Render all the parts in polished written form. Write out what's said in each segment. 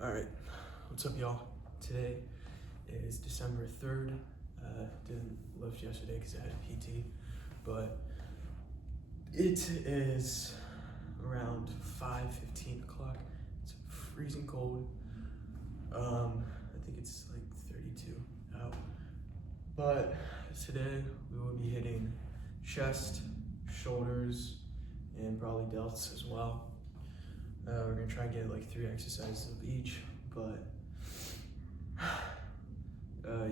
All right, what's up, y'all? Today is December 3rd. Didn't lift yesterday because I had a PT, but it is around 5:15 o'clock. It's freezing cold. I think it's like 32 out. But today we will be hitting chest, shoulders, and probably delts as well. We're gonna try and get like 3 exercises of each, but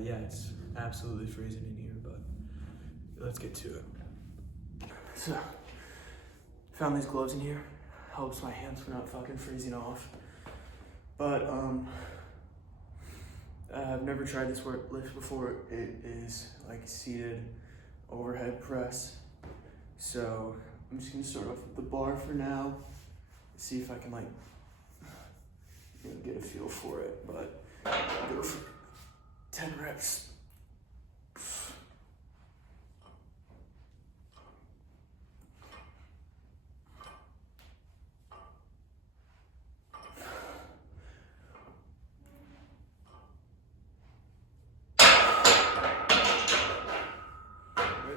yeah, it's absolutely freezing in here, but let's get to it. So, found these gloves in here. Helps my hands from not fucking freezing off. But I've never tried this lift before. It is like seated overhead press. So I'm just gonna start off with the bar for now. See if I can like get a feel for it, but I'll go for 10 reps.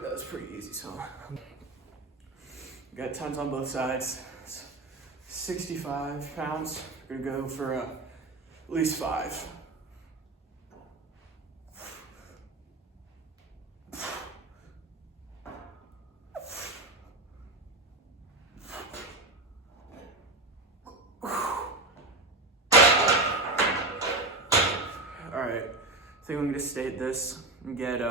That was pretty easy, so got tons on both sides. 65 pounds. We're gonna go for at least 5. All right, I think I'm gonna stay at this and get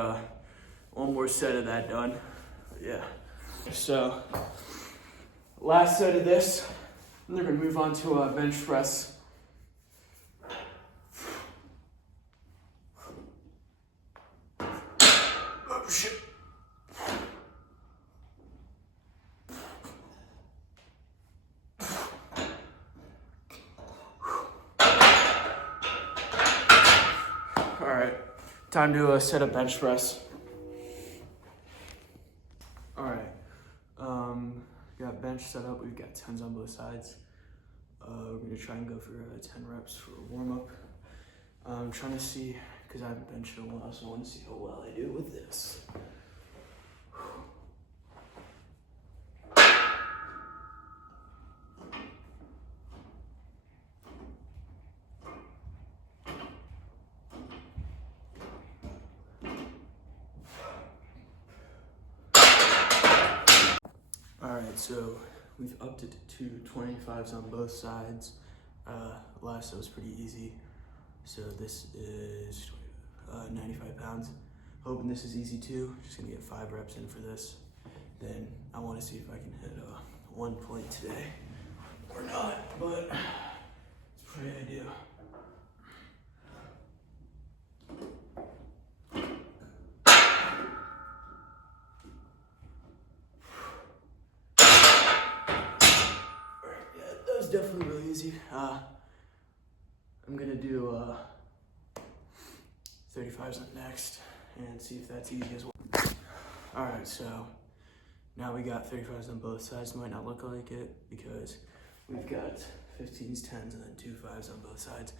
one more set of that done. Yeah. So last set of this. And they're gonna move on to a bench press. Oh shit. All right, time to set a bench press. All right, got bench set up. We've got 10s on both sides. We're gonna try and go for 10 reps for a warm up. I'm trying to see, because I haven't benched in a while, so I want to see how well I do with this. All right, so we've upped it to 25s on both sides. Last set was pretty easy. So this is 95 pounds. Hoping this is easy too. Just gonna get 5 reps in for this. Then I wanna see if I can hit 1 point today or not, but it's a pretty idea. Definitely really easy. I'm gonna do 35s up next and see if that's easy as well. All right, so now we got 35s on both sides. Might not look like it because we've got 15s, 10s, and then 2 5s on both sides.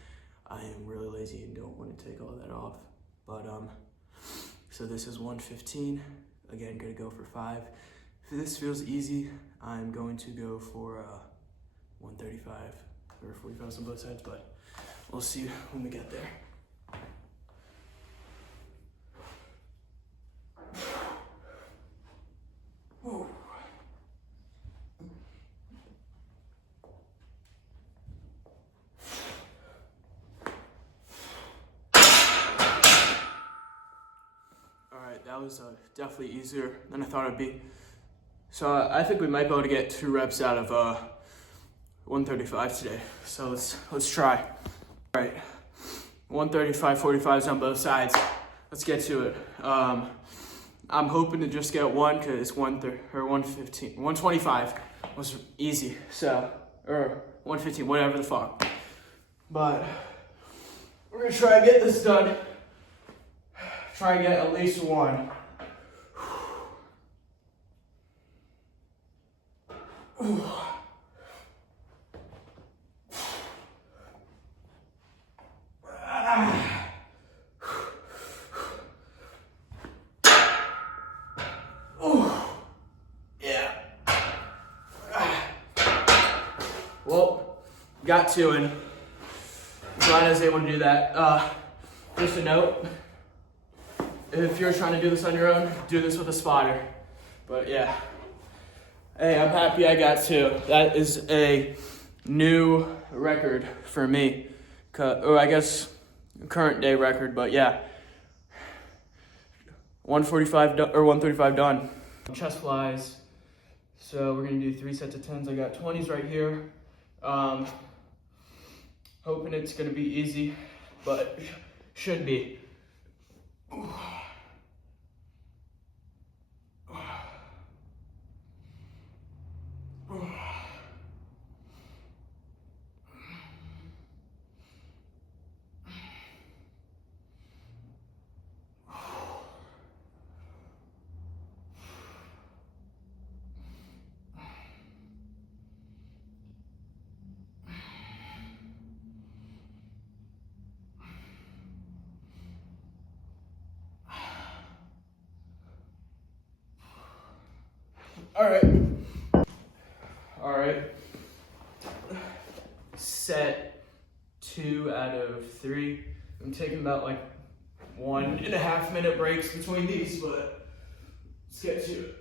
I am really lazy and don't want to take all that off. But so this is 115. Again, gonna go for 5. If this feels easy, I'm going to go for 135 or 45 on both sides, but we'll see when we get there. Whoa. All right, that was definitely easier than I thought it'd be. So I think we might be able to get 2 reps out of 135 today. So let's try. All right, 135, 45s on both sides. Let's get to it. I'm hoping to just get 1 because 115, 125 was easy. So, or 115, whatever the fuck. But we're gonna try and get this done. Try and get at least 1. got to, and glad I was able to do that. Just a note, if you're trying to do this on your own, do this with a spotter. But yeah, hey, I'm happy I got 2. That is a new record for me, or I guess current day record, but yeah. 135 done. Chest flies. So we're gonna do 3 sets of 10s. I got 20s right here. Hoping it's gonna be easy, but should be. All right. Set 2 out of 3. I'm taking about like 1.5 minute breaks between these, but let's get to it.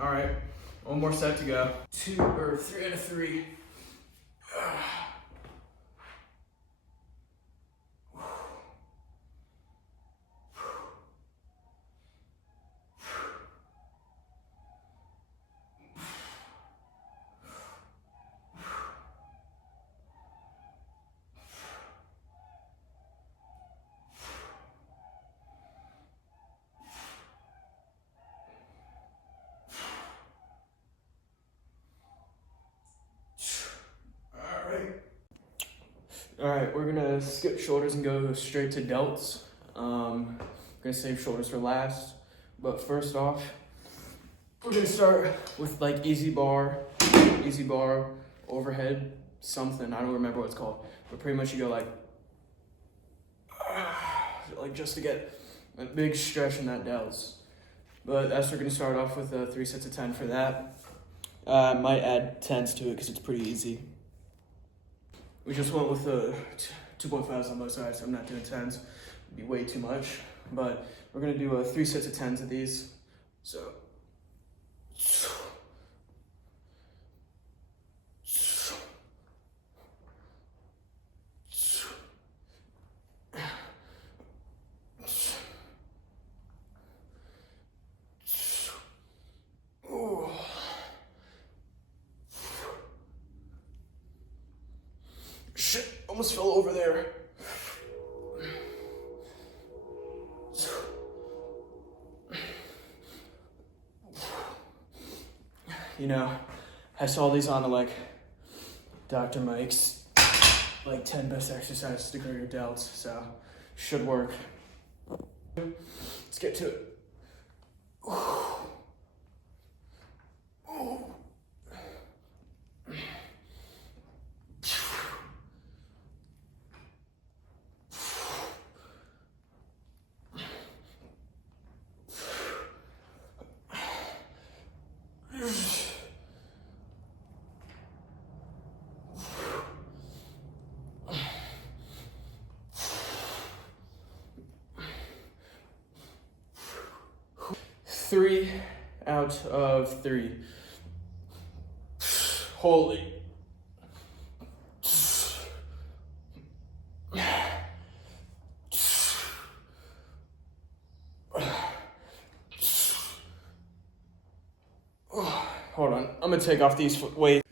All right, one more set to go. 3 out of 3. All right, we're gonna skip shoulders and go straight to delts. Gonna save shoulders for last, but first off, we're gonna start with like easy bar, overhead, something, I don't remember what it's called, but pretty much you go like just to get a big stretch in that delts. But that's, we're gonna start off with 3 sets of 10 for that. Might add 10s to it because it's pretty easy. We just went with 2.5s on both sides, so I'm not doing 10s. It'd be way too much. But we're gonna do 3 sets of 10s of these. So. Shit, almost fell over there. You know, I saw these on like Dr. Mike's, like 10 best exercises to grow your delts, so should work. Let's get to it. Three out of 3. Holy. Hold on, I'm gonna take off these weights.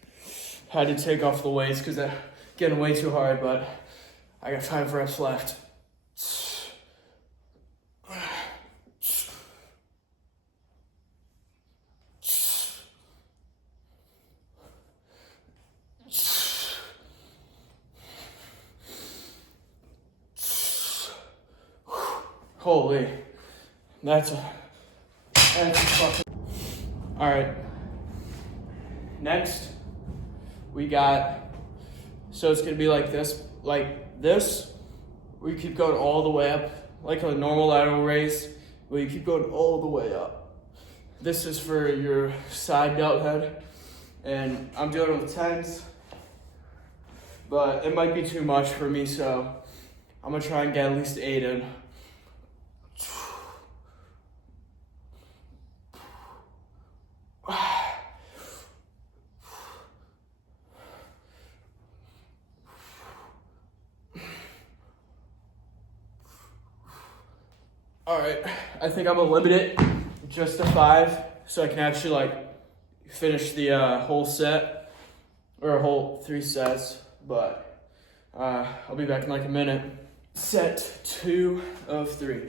Had to take off the weights because they're getting way too hard, but I got 5 reps left. Holy, that's a fucking. All right. Next, we got. So it's gonna be like this, We keep going all the way up, like a normal lateral raise. Where you keep going all the way up. This is for your side delt head, and I'm doing it with 10s, but it might be too much for me, so I'm gonna try and get at least 8 in. All right, I think I'm gonna limit it just to 5, so I can actually like finish the whole set, or a whole 3 sets, but I'll be back in like a minute. Set 2 of 3.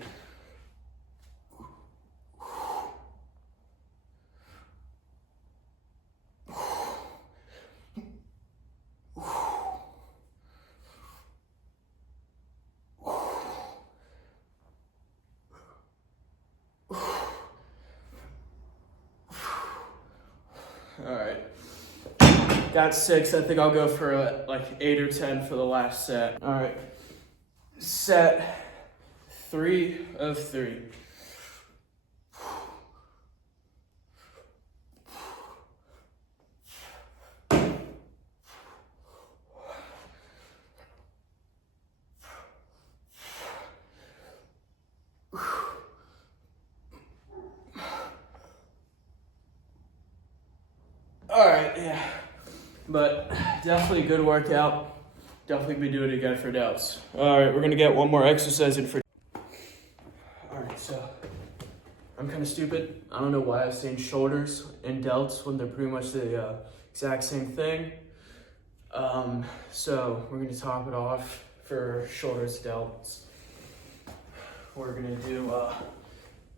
All right, got 6. I think I'll go for like 8 or 10 for the last set. All right, set 3 of 3. All right, yeah, but definitely a good workout. Definitely be doing it again for delts. All right, we're gonna get one more exercise in for. All right, so I'm kind of stupid. I don't know why I was saying shoulders and delts when they're pretty much the exact same thing. So we're gonna top it off for shoulders, delts. We're gonna do.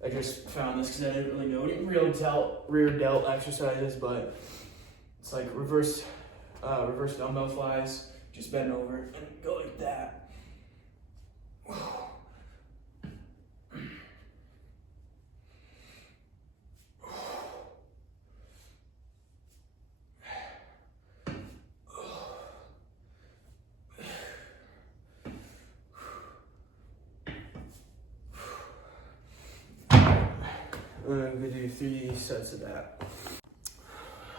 I just found this because I didn't really know any rear delt exercises, but it's like reverse dumbbell flies. Just bend over and go like that. I'm gonna do 3 sets of that.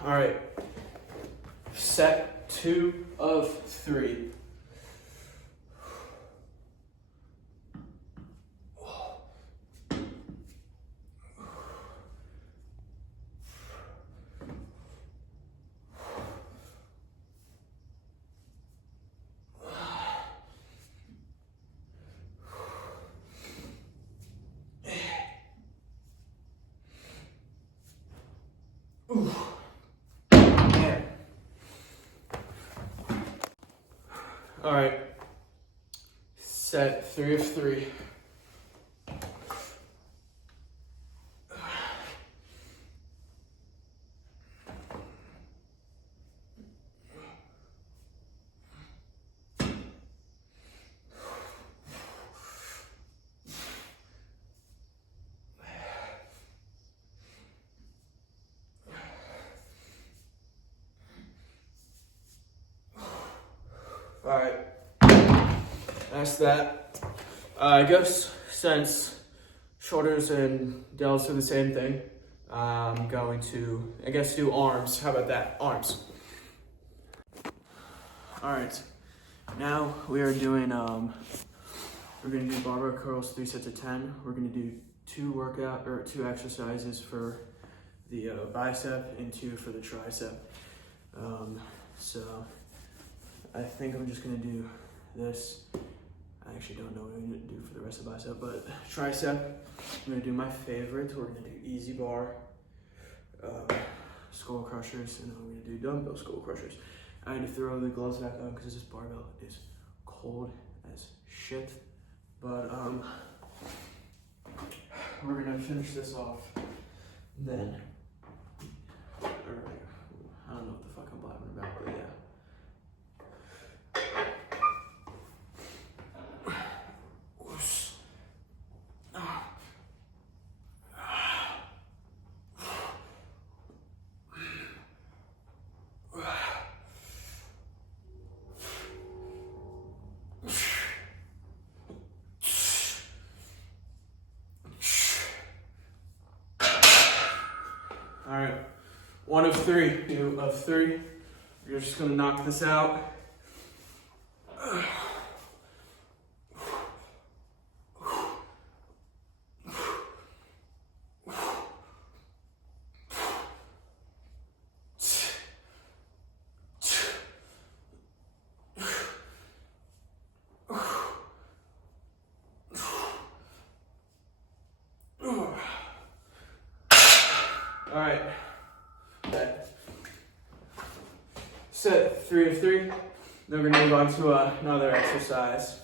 All right, set 2 of 3. Ooh. Man. All right, set 3 of 3. All right, that's that. I guess since shoulders and delts are the same thing, I'm going to, do arms. How about that? Arms. All right, now we are doing, we're gonna do barbell curls, 3 sets of 10. We're gonna do 2 exercises for the bicep and 2 for the tricep. So I think I'm just gonna do this. I actually don't know what I'm gonna do for the rest of the bicep, but tricep, I'm gonna do my favorites. We're gonna do easy bar, skull crushers, and then we're gonna do dumbbell skull crushers. I had to throw the gloves back on because this barbell is cold as shit. But we're gonna finish this off. Then, I don't know what the fuck I'm blabbing about, but yeah. All right, 1 of 3, 2 of 3. You're just gonna knock this out. All right. Set 3 of 3. Then we're gonna move on to another exercise.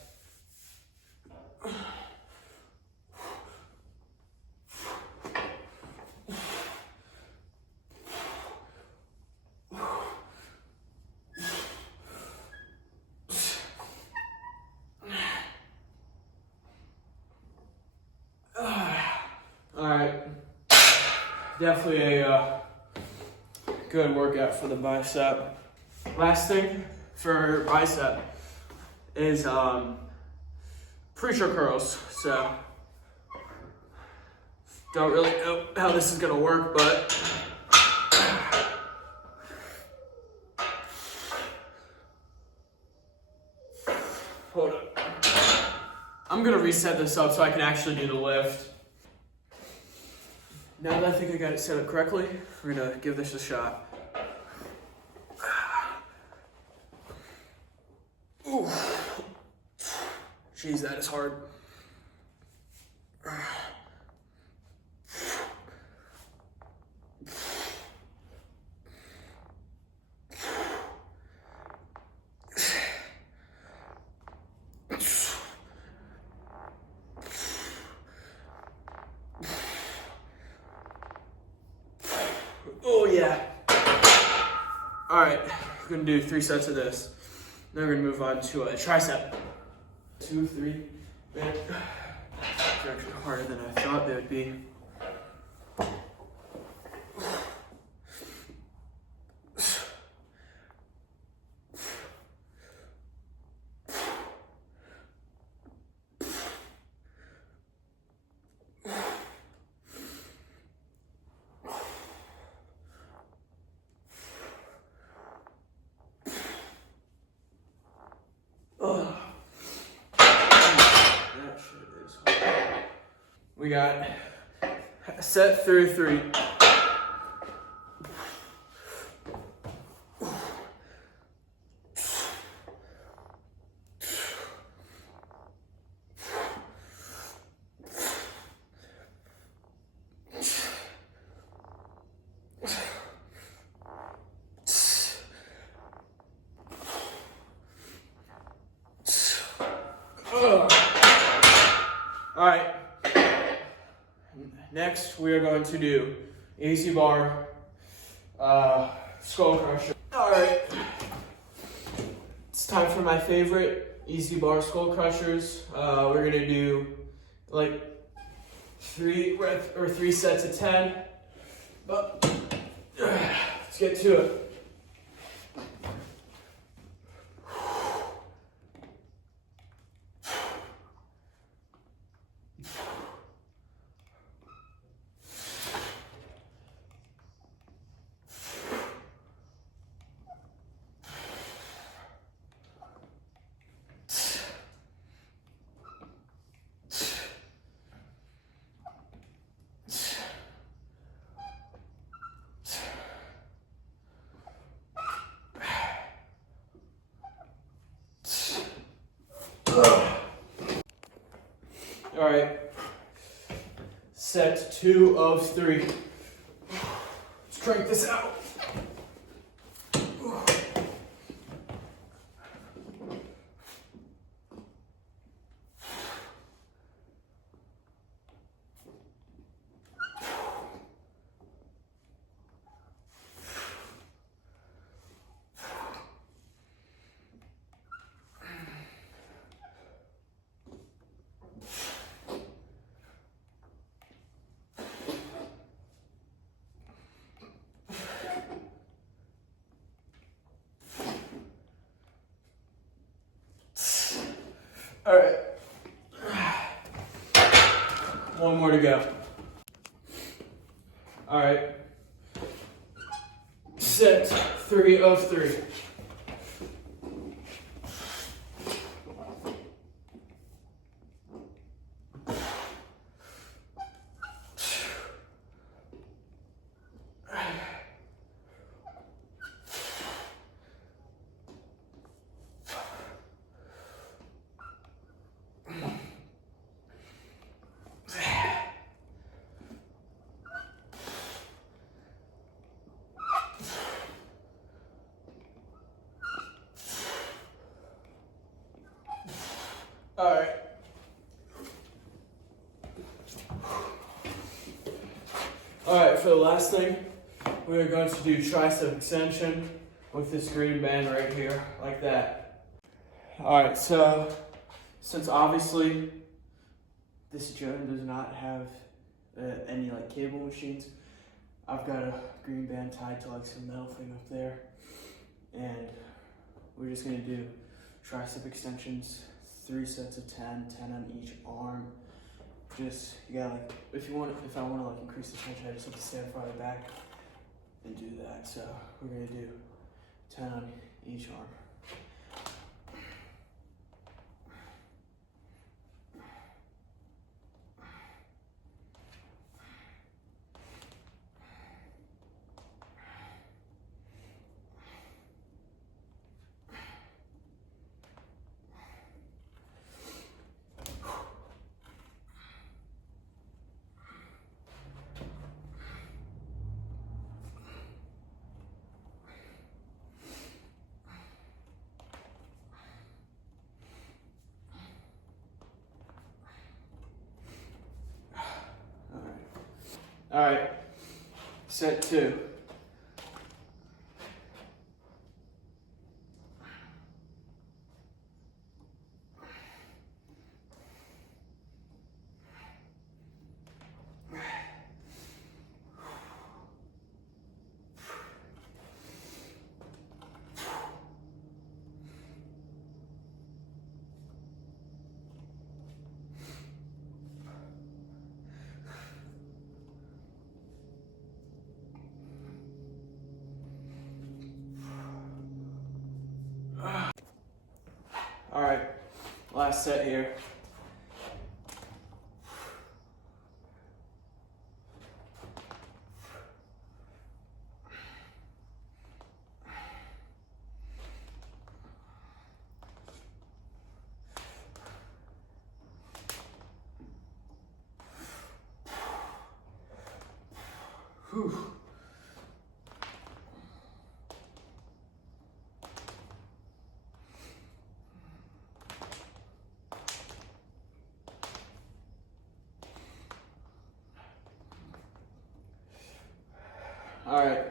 All right. Definitely a good workout for the bicep. Last thing for bicep is preacher curls. So don't really know how this is gonna work, but hold up. I'm gonna reset this up so I can actually do the lift. Now that I think I got it set up correctly, we're gonna give this a shot. Ooh. Jeez, that is hard. Oh yeah. All right, we're gonna do 3 sets of this. Then we're gonna move on to a tricep. 2, 3. Man, it's actually harder than I thought they would be. We got set 3 of 3. All right. Next, we are going to do easy bar skull crusher. All right. It's time for my favorite easy bar skull crushers. We're gonna do like 3 sets of 10. But let's get to it. All right, set 2 of 3. Let's crank this out. All right, 1 more to go. All right, set 3 of 3. Alright. Alright, for the last thing, we're going to do tricep extension with this green band right here, like that. Alright, so since obviously this gym does not have any like cable machines, I've got a green band tied to like some metal thing up there, and we're just gonna do tricep extensions, 3 sets of 10, 10 on each arm. Just, you gotta like, if I wanna like increase the tension, I just have to stand farther back and do that. So we're gonna do 10 on each arm. All right, set 2. All right, last set here. Whew. All right,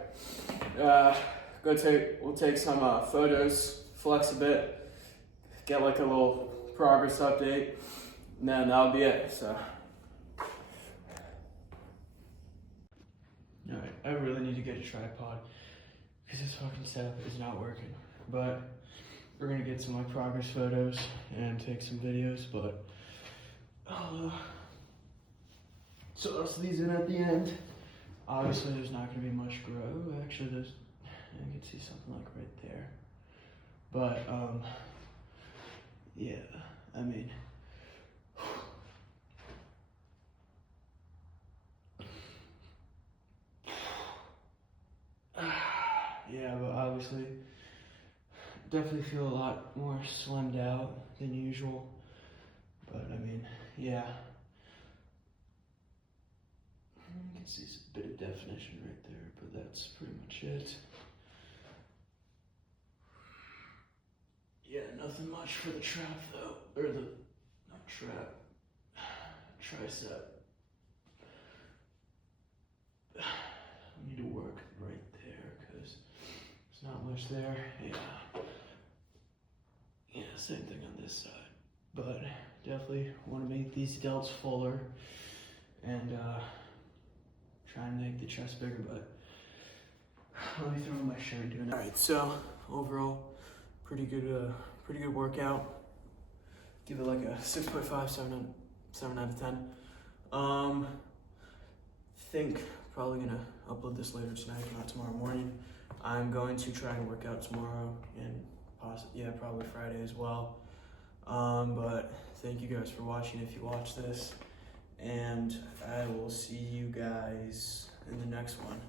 we'll take some photos, flex a bit, get like a little progress update, and then that'll be it. So, all right, I really need to get a tripod because this fucking setup is not working. But we're gonna get some like progress photos and take some videos. But so I'll these in at the end. Obviously, there's not going to be much grow. Actually, I can see something like right there. But, yeah, I mean, yeah, but obviously, definitely feel a lot more slimmed out than usual. But, I mean, yeah. You can see a bit of definition right there, but that's pretty much it. Yeah, nothing much for the trap though, or not trap, tricep. I need to work right there because there's not much there. Yeah, same thing on this side, but definitely want to make these delts fuller and try and make the chest bigger, but let me throw on my shirt doing it. All right, so overall, pretty good workout. Give it like a 6.5, 7 out of 10. Think probably gonna upload this later tonight, if not tomorrow morning. I'm going to try and work out tomorrow and probably Friday as well. But thank you guys for watching if you watch this, and I will see you guys in the next one.